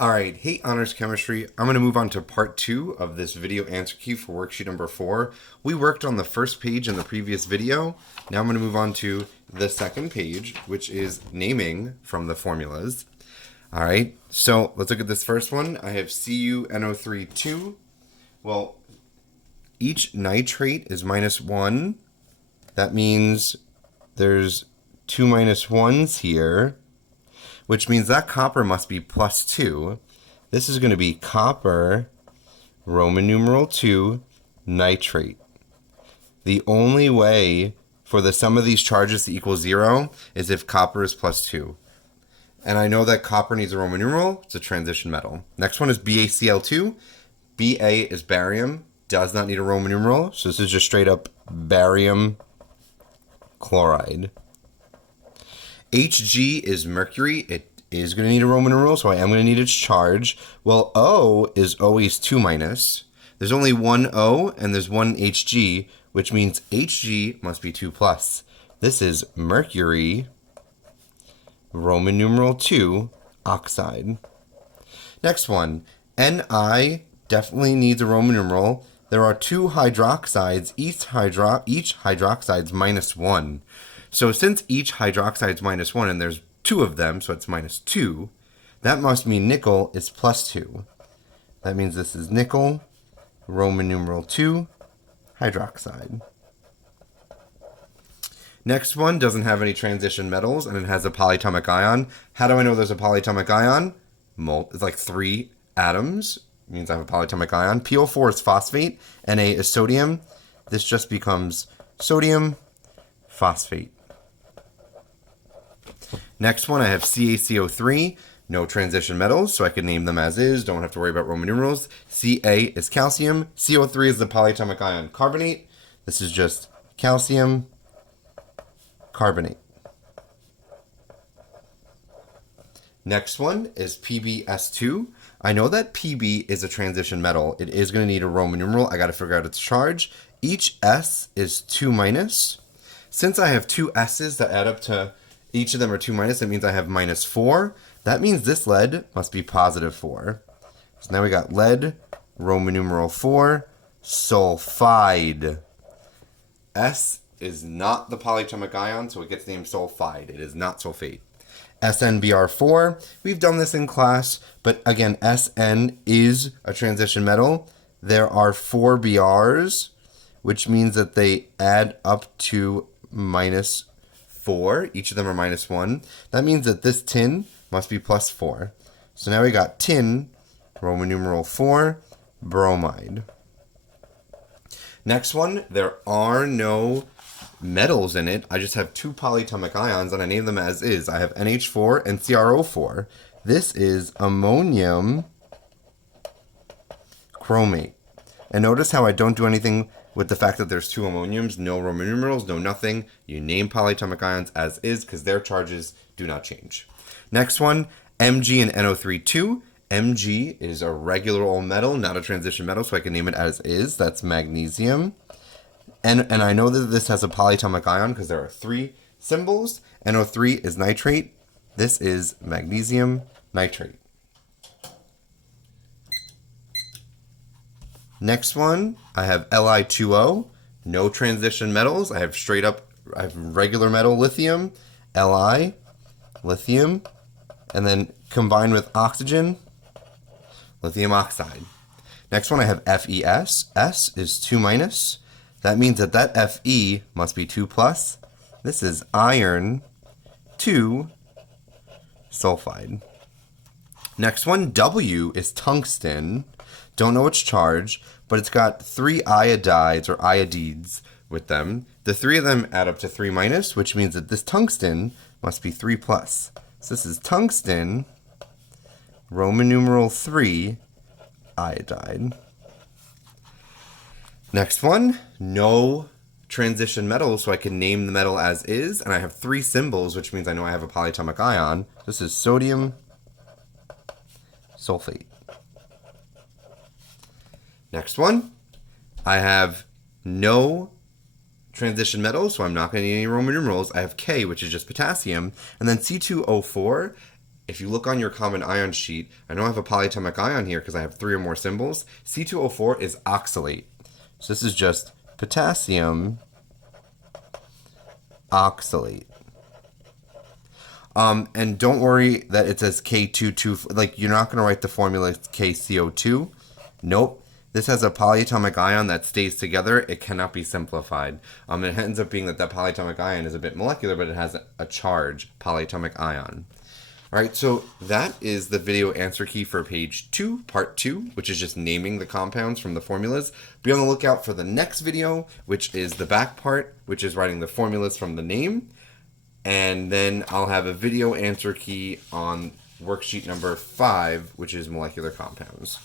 All right, hey Honors Chemistry, I'm going to move on to part 2 of this video answer key for worksheet number 4. We worked on the first page in the previous video. Now I'm going to move on to the second page, which is naming from the formulas. All right, so let's look at this first one. I have CuNO3 Well, each nitrate is -1. That means there's 2 -1s here, which means that copper must be +2. This is going to be copper, Roman numeral 2, nitrate. The only way for the sum of these charges to equal 0 is if copper is +2. And I know that copper needs a Roman numeral. It's a transition metal. Next one is BaCl2. Ba is barium, does not need a Roman numeral. So this is just straight up barium chloride. Hg is mercury. It is going to need a Roman numeral, so I am going to need its charge. Well, O is always 2-. There's only one O, and there's one Hg, which means Hg must be 2+. This is mercury, Roman numeral 2, oxide. Next one, Ni definitely needs a Roman numeral. There are 2 hydroxides. Each hydroxide's -1. So since each hydroxide is -1 and there's 2 of them, so it's -2, that must mean nickel is +2. That means this is nickel, Roman numeral 2, hydroxide. Next one doesn't have any transition metals and it has a polyatomic ion. How do I know there's a polyatomic ion? It's like 3 atoms. It means I have a polyatomic ion. PO4 is phosphate. Na is sodium. This just becomes sodium phosphate. Next one, I have CaCO3, no transition metals, so I can name them as is, don't have to worry about Roman numerals. Ca is calcium, CO3 is the polyatomic ion carbonate. This is just calcium carbonate. Next one is PbS2. I know that Pb is a transition metal. It is going to need a Roman numeral. I got to figure out its charge. Each S is 2-. Since I have 2 S's that add up to each of them are 2-, that means I have -4. That means this lead must be +4. So now we got lead, Roman numeral 4, sulfide. S is not the polyatomic ion, so it gets named sulfide. It is not sulfate. SnBr4, we've done this in class, but again, Sn is a transition metal. There are 4 Brs, which means that they add up to -4. Each of them are -1. That means that this tin must be +4. So now we got tin, Roman numeral 4, bromide. Next one, there are no metals in it. I just have 2 polyatomic ions and I name them as is. I have NH4 and CrO4. This is ammonium chromate. And notice how I don't do anything with the fact that there's 2 ammoniums, no Roman numerals, no nothing. You name polyatomic ions as is because their charges do not change. Next one, Mg and NO3 Mg is a regular old metal, not a transition metal, so I can name it as is. That's magnesium. And I know that this has a polyatomic ion because there are 3 symbols. NO3 is nitrate. This is magnesium nitrate. Next one, I have Li2O, no transition metals. I have regular metal lithium, Li, lithium, and then combined with oxygen, lithium oxide. Next one, I have FeS. S is 2-. That means that Fe must be 2+. This is iron 2 sulfide. Next one, W is tungsten. Don't know its charge, but it's got 3 iodides or iodides with them. The 3 of them add up to 3-, which means that this tungsten must be 3+. So this is tungsten, Roman numeral 3, iodide. Next one, no transition metal, so I can name the metal as is, and I have 3 symbols, which means I know I have a polyatomic ion. This is sodium sulfate. Next one, I have no transition metals, so I'm not going to need any Roman numerals. I have K, which is just potassium, and then C2O4 if you look on your common ion sheet, I know I have a polyatomic ion here because I have 3 or more symbols. C2O4 is oxalate. So this is just potassium oxalate. And don't worry that it says K22, like you're not going to write the formula KCO2. Nope. This has a polyatomic ion that stays together. It cannot be simplified. It ends up being that polyatomic ion is a bit molecular, but it has a charge, polyatomic ion. All right, so that is the video answer key for page 2, part 2, which is just naming the compounds from the formulas. Be on the lookout for the next video, which is the back part, which is writing the formulas from the name. And then I'll have a video answer key on worksheet number 5, which is molecular compounds.